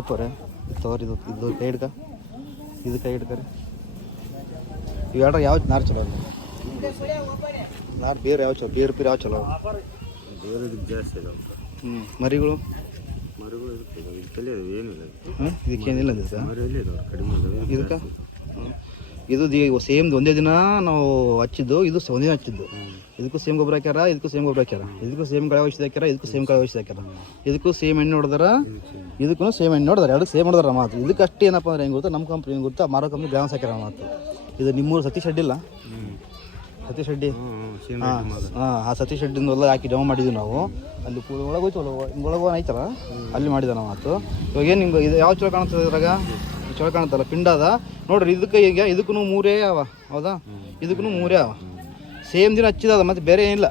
ಸಿದ್ದಾಪುರ ತೋರಿ ಇದು ಕೈ ಹಿಡ್ಕ ಇದು ಕೈ ಹಿಡ್ಕರಿ ಇವೆರಡು ಯಾವ್ದು ನಾರು ಚಲೋ ಅಲ್ಲ ನಾರು ಬೇರೆ ಯಾವ ಚಲೋ ಬೇರೆ ಯಾವ ಚಲೋ ಬೇರೆ ಜಾಸ್ತಿ ಅದಾವ ಮರಿಗಳು ಏನಿಲ್ಲ ಇದಕ್ಕೇನಿಲ್ಲ ಕಡಿಮೆ ಇದಕ್ಕೆ ಇದು ಸೇಮ್ ಒಂದೇ ದಿನ ನಾವು ಹಚ್ಚಿದ್ದು ಇದು ಒಂದೇ ದಿನ ಹಚ್ಚಿದ್ದು ಇದಕ್ಕೂ ಸೇಮ್ ಗೊಬ್ಬರ ಹಾಕ್ಯಾರ ಇದಕ್ಕೂ ಸೇಮ್ ಗೊಬ್ಬರ ಹಾಕ್ಯಾರ ಇದಕ್ಕೂ ಸೇಮ್ ಕಳೆ ಔಷಧಿ ಹಾಕ್ಯಾರ ಇದಕ್ಕೂ ಸೇಮ್ ಕಳೆ ಔಷಧಿ ಹಾಕ್ಯಾರ ಇದಕ್ಕೂ ಸೇಮ್ ಎಣ್ಣೆ ಹೊಡೆದಾರ ಇದಕ್ಕೂ ಸೇಮ್ ಎಣ್ಣೆ ಹೊಡೆದಾರ ಎರಡು ಸೇಮ್ ಹೊಡೆದಾರ ಮಾತು ಇದಕ್ಕೆ ಅಷ್ಟೇ ಏನಪ್ಪ ಅಂದ್ರೆ ಹೆಂಗೆ ಗೊತ್ತಾ ನಮ್ಮ ಕಂಪ್ನಿ ಹೆಂಗೆ ಗೊತ್ತಾ ಮಾರೋ ಕಂಪ್ನಿ ಬ್ಯಾಲೆನ್ಸ್ ಹಾಕ್ಯಾರ ಮಾತು ಇದು ನಿಮ್ಮೂರು ಸತೀಶ್ ಶೆಡ್ಡಿ ಇಲ್ಲ ಸತೀಶ್ ಶೆಡ್ಡಿ ಆ ಸತೀಶ್ ಶೆಡ್ಡಿಂದ ಎಲ್ಲ ಹಾಕಿ ಜಮಾ ಮಾಡಿದ್ವಿ ನಾವು ಅಲ್ಲಿ ಒಳಗೆ ಹೋಯ್ತು ಒಳಗೆ ಆಯ್ತಲ್ಲ ಅಲ್ಲಿ ಮಾಡಿದ ನಾವು ಮಾತು ಇವಾಗ ಏನು ನಿಮ್ಗೆ ಇದು ಯಾವ ಚಲೋ ಕಾಣ್ತದೆ ಇದ್ರಾಗ ಚಲೋ ಕಾಣುತ್ತಲ್ಲ ಪಿಂಡ ಅದ ನೋಡ್ರಿ ಇದಕ್ಕೆ ಈಗ ಇದಕ್ಕೂ ಮೂರೇ ಅವ ಹೌದಾ ಇದಕ್ಕೂ ಮೂರೇ ಅವ ಸೇಮ್ ದಿನ ಹಚ್ಚಿದ ಮತ್ತೆ ಬೇರೆ ಏನಿಲ್ಲ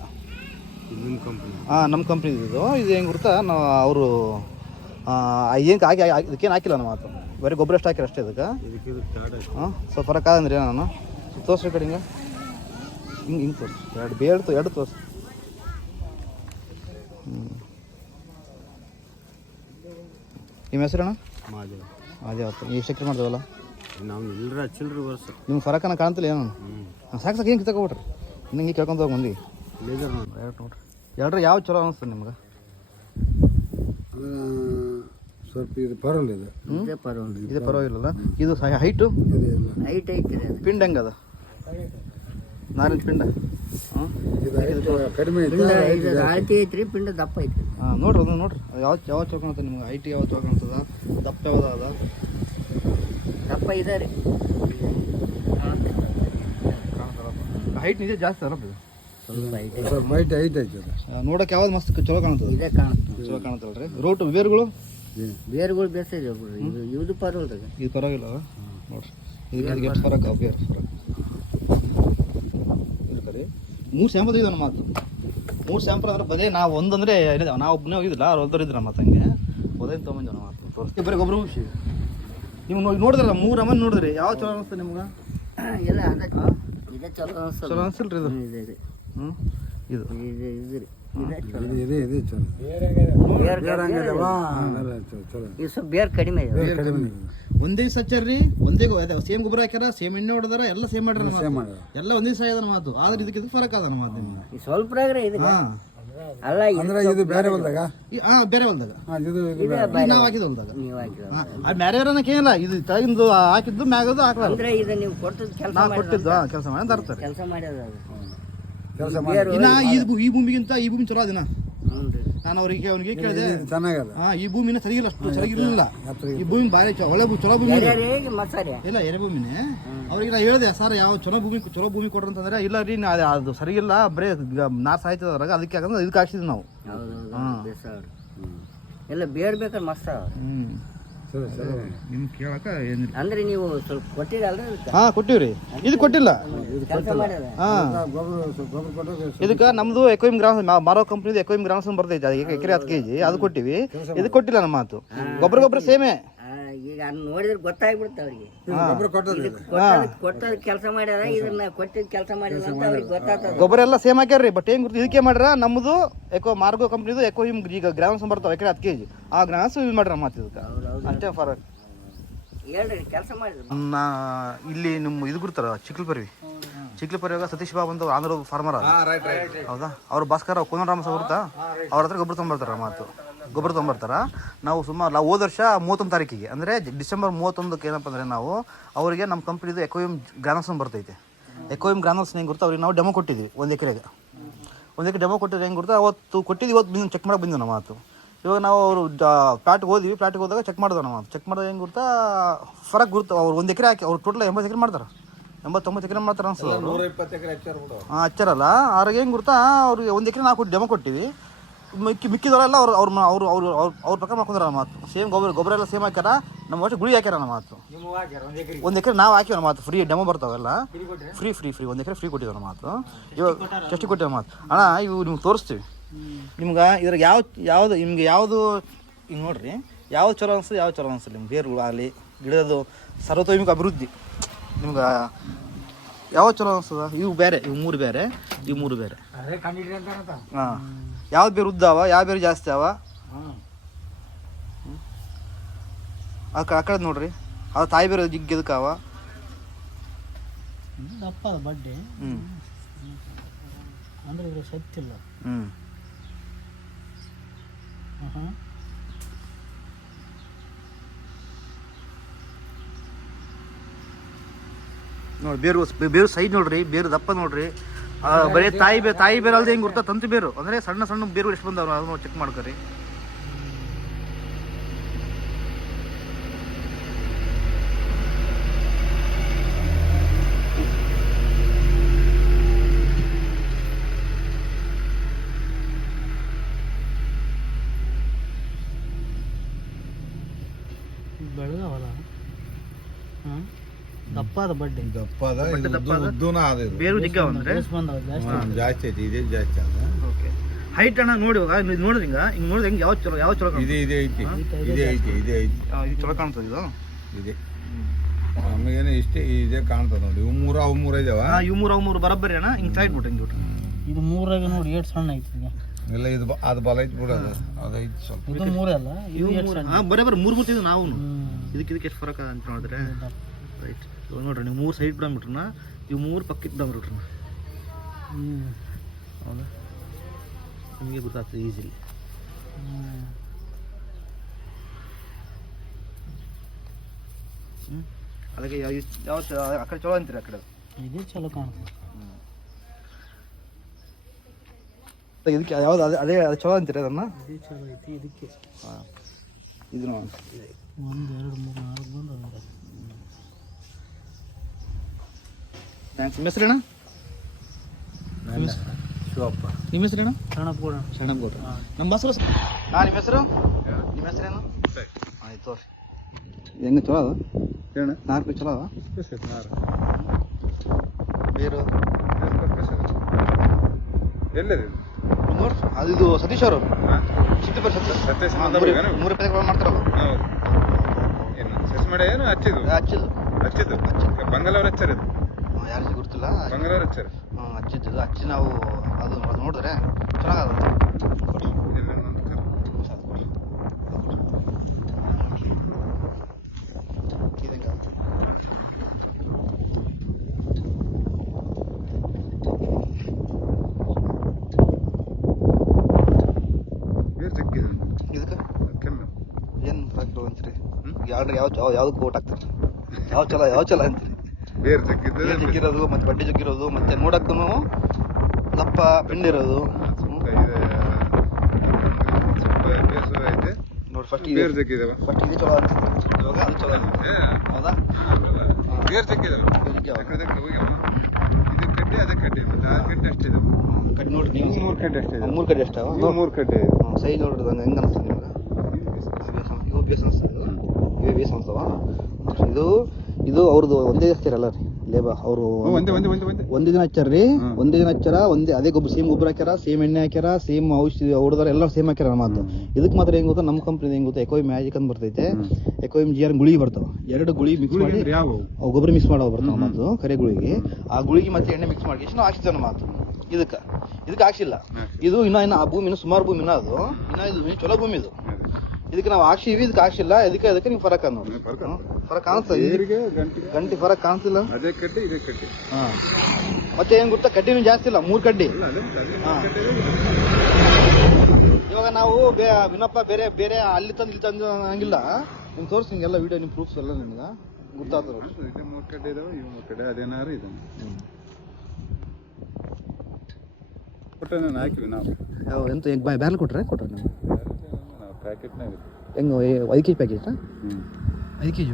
ನಮ್ಮ ಕಂಪ್ನಿ ಇದು ಹೆಂಗೆ ಗೊತ್ತಾ ನಾವು ಅವರು ಏನು ಹಾಕಿ ಇದಕ್ಕೇನು ಹಾಕಿಲ್ಲ ನಮ್ಮ ಮಾತು ಬರೀ ಗೊಬ್ಬರ ಎಷ್ಟು ಹಾಕಿರ ಅಷ್ಟೇ ಅದಕ್ಕೆ ಸ್ವಲ್ಪ ಫರಕ್ ಆದಂದ್ರೆ ನಾನು ತೋರಿಸ್ರಿ ಕಡೆ ಹಿಂಗೆ ಹಿಂಗೆ ತೋರಿಸಿ ಎರಡು ತೋರಿಸಿ ನಿಮ್ಮ ಹೆಸರಣ್ಣ ಅದೇ ಆಯ್ತು ಎಷ್ಟು ಎಕರೆ ಮಾಡ್ದೇವಲ್ಲ ನಾವು ಇಲ್ಲರ ಚಿಲ್ಲರು ವರ್ಷ ನಿಮ್ಗೆ ಫರಕನ ಕಾಣ್ತಿಲ್ಲ ಏನೋ ಸಾಕು ಏನು ತಗೊಬಿಟ್ರಿ ಇನ್ನಂಗೆ ಕೇಳ್ಕೊಂತ ಹೋಗಿ ಮಂದಿ ಲೇಜರ್ ನೋಡ್ರಿ ಎರಡ್ರ ಯಾವ ಚಲೋ ಅನಿಸ್ತದೆ ನಿಮ್ಗೆ ಸ್ವಲ್ಪ ಇದು ಪರವಾಗಿಲ್ಲ ಇದು ಪರವಾಗಿಲ್ಲಲ್ಲ ಇದು ಹೈಟು ಹೈಟ್ ಐತೆ ಪಿಂಡ್ ಹೆಂಗದ ನಾರಿನ ಪಿಂಡ ಕಡಿಮೆ ಐತಿ ಐತ್ರಿ ಪಿಂಡ ದಪ್ಪ ಐತಿ ನೋಡ್ರಿ ಅದು ನೋಡ್ರಿ ಯಾವ ಚಲೋ ಕಾಣ್ತದೆ ನಿಮ್ಗೆ ಹೈಟ್ ಯಾವ ಚಲೋ ಕಾಣ್ತದ ದಪ್ಪ ಯಾವ್ದು ಅದ ದಪ್ಪ ಇದೆ ರೀ ಹೈಟ್ ನಿಜ ಜಾಸ್ತಿ ಅಲ್ಲ ಇದು ಸ್ವಲ್ಪ ಹೈಟ್ ಐತೆ ನೋಡಕ್ಕೆ ಯಾವ್ದು ಮಸ್ತ್ ಚಲೋ ಕಾಣ್ತದೆ ಇದೇ ಕಾಣುತ್ತೆ ಚಲೋ ಕಾಣುತ್ತಲ್ರಿ ರೋಟು ಬೇರುಗಳು ಬೇಸ ಇದೆ ಇದು ಪರವಾಗಿಲ್ಲ ಇದು ಪರವಾಗಿಲ್ಲ ನೋಡ್ರಿ ಇದಕ್ಕೆ ಎಷ್ಟು ಫರಕ್ ಬೇರೆ ಫರಕ್ ಇರ್ತಾರೆ 3 ಸ್ಯಾಂಪಲ್ ಇದೆ ನಮ್ಮ ಮಾತು 3 ಸ್ಯಾಂಪಲ್ ಅಂದ್ರೆ ಬದೇ ನಾವು ಒಂದಂದ್ರೆ ನಾವು ಒಬ್ಬನೇ ಹೋಗಿದ್ದಿಲ್ಲ ಅವ್ರು ಒಬ್ಬರು ಇದ್ರ ಮತ್ತೆ ಹಂಗೆ ಒದೇನು ತೊಗೊಂಬಂದು ನಮ್ಮ ಮಾತು ತೋರಿಸ್ತೀವಿ ಬರೀ ಗೊಬ್ಬರ ಹುಷಿ ನೀವು ನೋಡಿದ್ರಲ್ಲ 3 ಅಮನ್ ನೋಡಿದ್ರಿ ಯಾವ ಚಲೋ ಅನಿಸ್ತದೆ ನಿಮ್ಗೆ ಇಲ್ಲ ಚಲೋ ಅನಿಸಿಲ್ರಿ ಇದು ಇದು ಬೇರೆ ಕಡಿಮೆ ಒಂದೇ ದಿವಸ ಹಚ್ಚಾರ್ರಿ ಒಂದೇ ಸೇಮ್ ಗೊಬ್ಬರ ಹಾಕ್ಯಾರ ಸೇಮ್ ಎಣ್ಣೆ ಹೊಡೆದಾರ ಎಲ್ಲ ಸೇಮ್ ಮಾಡ್ಯಾರ ಎಲ್ಲ ಒಂದೇ ದಿವಸ ಆಯ್ದ ಮಾತು ಆದ್ರೆ ಇದಕ್ಕೆ ಫರಕ್ ಅದ ಮಾತು ನಿಮ್ಗೆ ಸ್ವಲ್ಪ ಅಲ್ಲ ಇದು ಬೇರೆ ಹೊಲ್ದಾಗ ಬೇರೆ ಹೊಲ್ದಾಗ ನಾವು ಹಾಕಿದ ಹೊಲ್ದಾಗ ಬೇರೆ ಕೇಳಿಲ್ಲ ಇದು ತೆಗಿಂದು ಹಾಕಿದ್ದು ಮ್ಯಾಗದು ಹಾಕಲ್ಲ ನೀವು ಕೊಟ್ಟಿದ್ದು ನಾವು ಕೊಟ್ಟಿದ್ದು ಕೆಲಸ ಮಾಡಿ ತರ್ತಾರೆ ಕೆಲಸ ಮಾಡ್ಯಾರ ಇನ್ನ ಈ ಭೂಮಿಗಿಂತ ಈ ಭೂಮಿ ಚಲೋ ಅದಿನ ನಾನು ಅವ್ರಿಗೆ ಕೇಳಿದೆ ಈ ಭೂಮಿನ ಸರಿಗಿಲ್ಲ ಅಷ್ಟು ಸರಿಗಿರ್ಲಿಲ್ಲ ಈ ಭೂಮಿ ಭಾರಿ ಒಳ್ಳೆ ಚಲೋ ಭೂಮಿ ಇಲ್ಲ ಎರೆ ಭೂಮಿನೇ ಅವ್ರಿಗೆ ನಾ ಹೇಳಿದೆ ಸರ್ ಯಾವ ಚಲೋ ಭೂಮಿ ಕೊಡ್ರಿ ಅಂತಂದ್ರೆ ಇಲ್ಲ ರೀ ಅದು ಸರಿಗಿಲ್ಲ ಬರೀ ನಾರ್ ಸಾಯ್ತದ ಅದ್ರಾಗ ಅದಕ್ಕೆ ಯಾಕಂದ್ರೆ ಇದಕ್ಕೆ ಹಾಕ್ಸಿದ್ವಿ ನಾವು ಎಲ್ಲ ಬೇರೆ ಬೇಕಾದ್ರೆ ಮಸ್ತ್ ನಿಮ್ಗೆ ಕೇಳಕ ಏನಿಲ್ಲ ಅಂದ್ರೆ ನೀವು ಸ್ವಲ್ಪ ಕೊಟ್ಟಿರಲ್ರಿ ಕೊಟ್ಟಿವ್ರಿ ಇದು ಕೊಟ್ಟಿಲ್ಲ ಇದಕ್ಕೆ ನಮ್ದು ಎಕೋಯಿಮ್ ಗ್ರಾಮ್ಸ್ ಮಾರೋ ಕಂಪ್ನಿದು ಎಕೋಯಿಮ್ ಗ್ರಾಮ್ಸ್ ಬರ್ತೈತೆ ಎಕರೆ 10 kg ಅದು ಕೊಟ್ಟಿವಿ ಇದು ಕೊಟ್ಟಿಲ್ಲ ನಮ್ಮ ಮಾತು ಗೊಬ್ಬರ ಸೇಮೇ ಈಗ ನೋಡಿದ್ರೆ ಗೊತ್ತಾಗ್ಬಿಡುತ್ತೆ ಅವ್ರಿಗೆ ಕೊಟ್ಟದ ಕೆಲಸ ಮಾಡ್ಯಾರ ಇದನ್ನ ಕೊಟ್ಟಿದ್ ಕೆಲಸ ಮಾಡಿಲ್ಲ ಅಂತ ಅವ್ರಿಗೆ ಗೊತ್ತಾಗ್ತದೆ ಗೊಬ್ಬರ ಎಲ್ಲ ಸೇಮ್ ಹಾಕ್ಯಾರ್ರಿ ಬಟ್ ಏನ್ ಗುರ್ತು ಇದಕ್ಕೆ ಮಾಡ್ರ ನಮ್ದು ಮಾರ್ಗೋ ಕಂಪ್ನಿದು ಎಕೋಯಿಮ್ ಈಗ ಗ್ರಾಮ್ಸ್ ಬರ್ತಾವ ಎಕರೆ 10 kg ಆ ಗ್ರಾಮ್ಸ್ ಯೂಸ್ ಮಾಡ್ರ ಮಾತು ಇದಕ್ಕೆ ಅಷ್ಟೇ ಫರಕ್ ಹೇಳ್ರಿ ಕೆಲಸ ಮಾಡಿದ್ರು ಇಲ್ಲಿ ನಿಮ್ಮ ಇದು ಗುರ್ತಾರ ಚಿಕ್ಲಪರಿಯಾಗ ಸತೀಶ್ ಬಾಬು ಅಂತ ಆಂಧ್ರ ಫಾರ್ಮರ್ ಹೌದಾ ಅವ್ರು ಭಾಸ್ಕರ ಕೋನರಾಮ ಬರುತ್ತಾ ಅವ್ರ ಹತ್ರ ಗೊಬ್ಬರ ತೊಗೊಂಬರ್ತಾರ ಮಾತು ಗೊಬ್ಬರ ತೊಗೊಂಬರ್ತಾರ ನಾವು ಸುಮಾರು ಹೋದ ವರ್ಷ 31 ತಾರೀಕಿಗೆ ಅಂದರೆ ಡಿಸೆಂಬರ್ 31ಕ್ಕೆ ಏನಪ್ಪ ಅಂದರೆ ನಾವು ಅವರಿಗೆ ನಮ್ಮ ಕಂಪ್ನಿದು ಎಕೋಯಿಮ್ ಗ್ರಾನಲ್ಸ್ ಬರ್ತೈತೆ ಎಕೋಯಿಮ್ ಗ್ರಾನಲ್ಸ್ ಹೆಂಗೆ ಗೊತ್ತಾ ಅವ್ರಿಗೆ ನಾವು ಡೆಮೋ ಕೊಟ್ಟಿದ್ವಿ 1 ಎಕರೆಗೆ ಡೆಮೋ ಕೊಟ್ಟಿದ್ರೆ ಹೆಂಗೆ ಗೊತ್ತಾ ಅವತ್ತು ಕೊಟ್ಟಿದ್ದು ಇವತ್ತು ಚೆಕ್ ಮಾಡಕ್ಕೆ ಬಂದಿದ್ದು ನಮ್ಮ ಮಾತು ಇವಾಗ ನಾವು ಅವರು ಪ್ಲಾಟ್ಗೆ ಹೋದಾಗ ಚೆಕ್ ಮಾಡಿದ್ವಿ ನಮ್ಮ ಚೆಕ್ ಮಾಡಿದಾಗ ಹೆಂಗೆ ಗೊತ್ತಾ ಫರಕ್ ಗುರುತು ಅವ್ರು 1 ಎಕರೆ ಹಾಕಿ ಅವ್ರು ಟೋಟಲ್ 80 ಎಕರೆ ಮಾಡ್ತಾರೆ 89 ಎಕರೆ ಮಾಡ್ತಾರೆ ಅನ್ಸೋದು ಹಚ್ಚಾರಲ್ಲ ಅವ್ರಿಗೆ ಹೆಂಗೆ ಗೊತ್ತಾ ಅವ್ರಿಗೆ 1 ಎಕರೆ ನಾವು ಡೆಮೋ ಕೊಟ್ಟಿವಿ ಮಿಕ್ಕಿದವರೆಲ್ಲ ಅವ್ರ ಪ್ರಕಾರ ಮಾಡ್ಕೊಂಡ್ರ ಮಾತು ಸೇಮ್ ಗೊಬ್ಬರ ಎಲ್ಲ ಸೇಮ್ ಹಾಕ್ಯಾರ ನಮ್ಮ ವರ್ಷ ಗುಳಿ ಹಾಕ್ಯಾರ ನಮ್ಮ ಮಾತು 1 ಎಕರೆ ನಾವು ಹಾಕಿವ ಮಾತು ಫ್ರೀ ಡೆಮೋ ಬರ್ತಾವೆಲ್ಲ ಫ್ರೀ 1 ಎಕರೆ ಫ್ರೀ ಕೊಟ್ಟಿದ್ದಾರ ಮಾತು ಇವಾಗ ಎಷ್ಟು ಕೊಟ್ಟಿವ ಮಾತು ಅಣ್ಣ ಇವು ನಿಮ್ಗೆ ತೋರಿಸ್ತೀವಿ ನಿಮ್ಗೆ ಇದ್ರಾಗ ಯಾವುದು ನಿಮ್ಗೆ ಯಾವುದು ಹಿಂಗೆ ನೋಡ್ರಿ ಯಾವ್ದು ಚಲೋ ಅನ್ಸ್ತದೆ ಯಾವ ಚಲೋ ಅನ್ಸಲ್ಲ ನಿಮ್ಗೆ ಬೇರುಗಳು ಆಗಲಿ ಗಿಡದು ಸರ್ವತೋಮುಖ ಅಭಿವೃದ್ಧಿ ನಿಮ್ಗೆ ಯಾವ ಚಲೋ ಅನ್ಸ್ತದ ಇವು ಬೇರೆ ಇವು 3 ಬೇರೆ ಇವು 3 ಬೇರೆ ಯಾವ್ದು ಬೇರೆ ಉದ್ದ ಅವ ಯಾವ ಬೇರೆ ಜಾಸ್ತಿ ಅವ ಆ ಕಡೆ ನೋಡ್ರಿ ಅದು ತಾಯಿ ಬೇರೆ ಜಿಗ್ ಎದಕ್ಕಾವ. ದಪ್ಪ ಅದ ಬಡ್ಡೆ. ಅಂದ್ರೆ ಇದ್ರ ಸತ್ತಿಲ್ಲ. ನೋಡಿ ಬೇರು ಸೈಜ್ ನೋಡ್ರಿ, ಬೇರು ದಪ್ಪ ನೋಡ್ರಿ. ಬರೀ ತಾಯಿ ಬೇರು ಅಲ್ದೆ ಹೆಂಗೆ ಗುರ್ತಾ ತಂತು ಬೇರು ಅಂದರೆ ಸಣ್ಣ ಸಣ್ಣ ಬೇರು ಎಷ್ಟು ಬಂದವ್ರು ಅದನ್ನು ಚೆಕ್ ಮಾಡ್ಕೊರಿ. ಬೆಳಗಾವಲ್ಲ. ದಪ್ಪ ಅದ ಬಡ್ಡೆ. ಬೇರು ಜಿಗ್ಗ ಅಂದ್ರೆ ಜಾಸ್ತಿ ಐತಿ, ಇದೇ ಜಾಸ್ತಿ ಅದ. ಓಕೆ ಹೈಟ್ ಅಣ್ಣ ನೋಡಿ ನೋಡಿದ್ರೆ ಹಿಂಗೆ ನೋಡಿದ್ರೆ ಹೆಂಗೆ ಯಾವ ಚಲೋ ಇದೆ ಐತಿ, ಇದೇ ಐತಿ, ಇದೇ ಐತಿ, ಇದು ಚಲೋ ಕಾಣ್ತದೆ. ಇದು ಇದೆ ನಮಗೇನು ಇಷ್ಟೇ ಇದೇ ಕಾಣ್ತದೆ ನೋಡಿ. ಇವು ಮೂರ ಇದಾವ. ಇವು ಮೂರು ಬರಬ್ಬರಿ ಅಣ್ಣ ಹಿಂಗೆ ಸೈಡ್ ಬಿಟ್ಟು ಹಿಂಗೆ ಬಿಟ್ಟು. ಇದು ಮೂರಾಗ ನೋಡಿ ಏಟ್ ಸಣ್ಣ ಐತಿ. ಇಲ್ಲ ಇದು ಅದು ಬಲ ಐತಿ ಬಿಡ, ಅದೈತಿ ಸ್ವಲ್ಪ. ಇದು ಮೂರೇ ಅಲ್ಲ, ಇವು ಬರೋಬ್ಬರಿ ಮೂರು ಗೊತ್ತಿದ್ದು ನಾವು. ಇದಕ್ಕೆ ಎಷ್ಟು ಫರಕ ಅಂತ ನೋಡಿದ್ರೆ ರೈಟ್. ಇವಾಗ ನೋಡ್ರಿ ನೀವು 3 ಸೈಡ್ ಬಿಡಂಬಿಟ್ರನ, ಇವು 3 ಪಕ್ಕಕ್ಕೆ ಬಿಡಂಬಿಟ್ರನ. ಹೌದಾ ನಿಮಗೆ ಗೊತ್ತಾಗ್ತದೆ ಈಸಿಲಿ. ಅದಕ್ಕೆ ಯಾವ ಆ ಕಡೆ ಚಲೋ ಅಂತೀರಿ? ಆ ಕಡೆ ಇದೇ ಚಲೋ ಕಾಣ್ತದೆ. ಇದಕ್ಕೆ ಯಾವ್ದು ಅದೇ ಅದು ಚಲೋ ಅಂತೀರಿ? ಅದನ್ನು ಇದೇ ಚಲೋ ಐತಿ. ಇದಕ್ಕೆ ಇದು 1 2 3 4 ಬಂದು. ನಿಮ್ಮ ಹೆಸರೇನ? ಶಿವಪ್ಪ. ನಿಮ್ಮ ಹೆಸರೇನ? ಶರಣಪ್ಪಗೌಡ. ಶರಣಪ್ಪಗೌಡ. ನಮ್ಮ ಹೆಸರು ನಿಮ್ಮ ಹೆಸರು? ನಿಮ್ಮ ಹೆಸರೇನು? ಆಯ್ತು ಹೆಂಗೆ ಚಲೋ ಅದ? ಹೇಳ 4 ಚಲೋ ಅದ ಬೇರು ಎಲ್ಲರಿ ನೋಡ್ರಿ. ಅದು ಇದು ಸತೀಶ್ ಅವರು ಚಿಕ್ಕಪುರ ಸತೀಶ್ 3 ರೂಪಾಯಿ ಮಾಡ್ತಾರಲ್ಲ. ಏನು ಹಚ್ಚಿದ್ದು ಬಂಗಾಲವ್ರ ಹಚ್ಚಾರ. ಯಾರಿಗೂ ಗೊತ್ತಿಲ್ಲ. ಬಂಗಾಲವ್ರ ಹಚ್ಚಾರ. ಹಚ್ಚಿದ್ದು ಹಚ್ಚಿ ನಾವು ಅದು ನೋಡಿದ್ರೆ ಚೆನ್ನಾಗದ. ಏನು ಫ್ಯಾಕ್ಟ್ರಿ ಅಂತೀರಿ? ಯಾವ್ದಕ್ಕೆ ಓಟ್ ಹಾಕ್ತಾರೆ? ಯಾವ ಚಲೋ ಅಂತೀರಿ? ಬೇರೆ ಜಗ್ಗಿರೋದು ಮತ್ತೆ ಬಡ್ಡಿ ಜಗ್ಗಿರೋದು ಮತ್ತೆ ನೋಡಕ್ಕೂ ದಪ್ಪ ಪಿಂಡಿರೋದು ನೋಡಿ. ಫಸ್ಟ್ ಇದೆ ಚಲೋ ಅನ್ಸುತ್ತೆ. ಇವಾಗ ಅದು ಚಲೋ ಅನ್ಸುತ್ತೆ. ಹೌದಾ? ಕಡ್ಡಿ ನೋಡ್ರಿ ನೀವು. 3 ಕಡ್ಡಿ ಅಷ್ಟಾವ? 3 ಕಡ್ಡಿ ಸೈಜ್ ನೋಡ್ರಿ ಹೆಂಗೆ ಅನಿಸ್ತದೆ ನಿಮ್ಗೆ? ಇವು ಬೇಸ್ ಅನಿಸ್ತದೆ. ಇವೇ ಬೇಸ್ ಅನಿಸ್ತವ. ಇದು ಅವ್ರದ್ದು ಒಂದೇ ಹಚ್ಚಾರಲ್ಲ ರೀ ಲೇಬರ್ ಅವರು. ಒಂದೇ ದಿನ ಹಚ್ಚಾರ್ರಿ. ಒಂದೇ ದಿನ ಹಚ್ಚಾರ. ಅದೇ ಗೊಬ್ಬರ ಸೇಮ್ ಗೊಬ್ಬರ ಹಾಕ್ಯಾರ, ಸೇಮ್ ಎಣ್ಣೆ ಹಾಕ್ಯಾರ, ಸೇಮ್ ಔಷಧಿ ಹೊಡೆದಾರ, ಎಲ್ಲ ಸೇಮ್ ಹಾಕ್ಯಾರ. ಮಾತು ಇದಕ್ಕೆ ಮಾತ್ರ ಹೆಂಗ್ ಗೊತ್ತಾ? ನಮ್ಮ ಕಂಪ್ನಿ ಹೆಂಗ್ ಗೊತ್ತಾ? ಎಕೋಯಿಮ್ ಮ್ಯಾಜಿಕ್ ಅಂತ ಬರ್ತೈತೆ. ಎಕೋಯಿಮ್ GR ಗುಳಿಗೆ ಬರ್ತಾವ. 2 ಗುಳಿಗೆ ಮಿಕ್ಸ್ ಮಾಡಿ ಅವು ಗೊಬ್ಬರ ಮಿಕ್ಸ್ ಮಾಡೋ ಬರ್ತಾವ ಮಾತು. ಕರೆ ಗುಳಿಗೆ ಆ ಗುಳಿಗೆ ಮತ್ತೆ ಎಣ್ಣೆ ಮಿಕ್ಸ್ ಮಾಡಿ ಎಷ್ಟು ಹಾಕ್ಸಿದಾನ ಮಾತು. ಇದಕ್ಕೆ ಹಾಕ್ಸಿಲ್ಲ. ಇದು ಇನ್ನ ಆ ಭೂಮಿ ಸುಮಾರು ಭೂಮಿ ಅದು ಇದು ಚಲೋ ಭೂಮಿ ಇದು. ಇದಕ್ಕೆ ನಾವು ಹಾಕ್ಸಿವಿ, ಇದಕ್ಕೆ ಹಾಕ್ಸಿಲ್ಲ. ಅದಕ್ಕೆ ನೀವು ಫರಕ್ ಅನ್ನೋದು ಫರಕ್ ಕಾಣಿಸ್ತದೆ. ಗಂಟೆ ಫರಕ್ ಕಾಣಿಸ್ತಿಲ್ಲ. ಅದೇ ಕಡ್ಡಿ ಇದೇ ಕಡ್ಡಿ. ಮತ್ತೆ ಏನ್ ಗೊತ್ತಾ? ಕಡ್ಡಿನೂ ಜಾಸ್ತಿ ಇಲ್ಲ, 3 ಕಡ್ಡಿ. ಇವಾಗ ನಾವು ವಿನಪ್ಪ ಬೇರೆ ಅಲ್ಲಿ ತಂದು ಹಂಗಿಲ್ಲ. ನಿಮ್ಗೆ ತೋರಿಸಿ ನಿಮ್ಗೆಲ್ಲ ವಿಡಿಯೋ ನಿಮ್ಮ ಪ್ರೂಫ್ಸ್ ಎಲ್ಲ ನಿಮ್ಗೆ ಗೊತ್ತಾಗ್ತದೆ. 3 ಕಡ್ಡಿ ಇದಾವೆ, ಇವು 3 ಕಡ್ಡಿ. ಅದೇನಾರು ಇದೆ ಹಾಕಿವಿ ನಾವು. ಯಾವ ಎಂತ ಬ್ಯಾಲ್ ಕೊಟ್ರೆ ನೀವು ಪ್ಯಾಕೆಟ್ನಾಗ ಹೆಂಗೆ 5 kg ಪ್ಯಾಕೆಟ್? 5 kg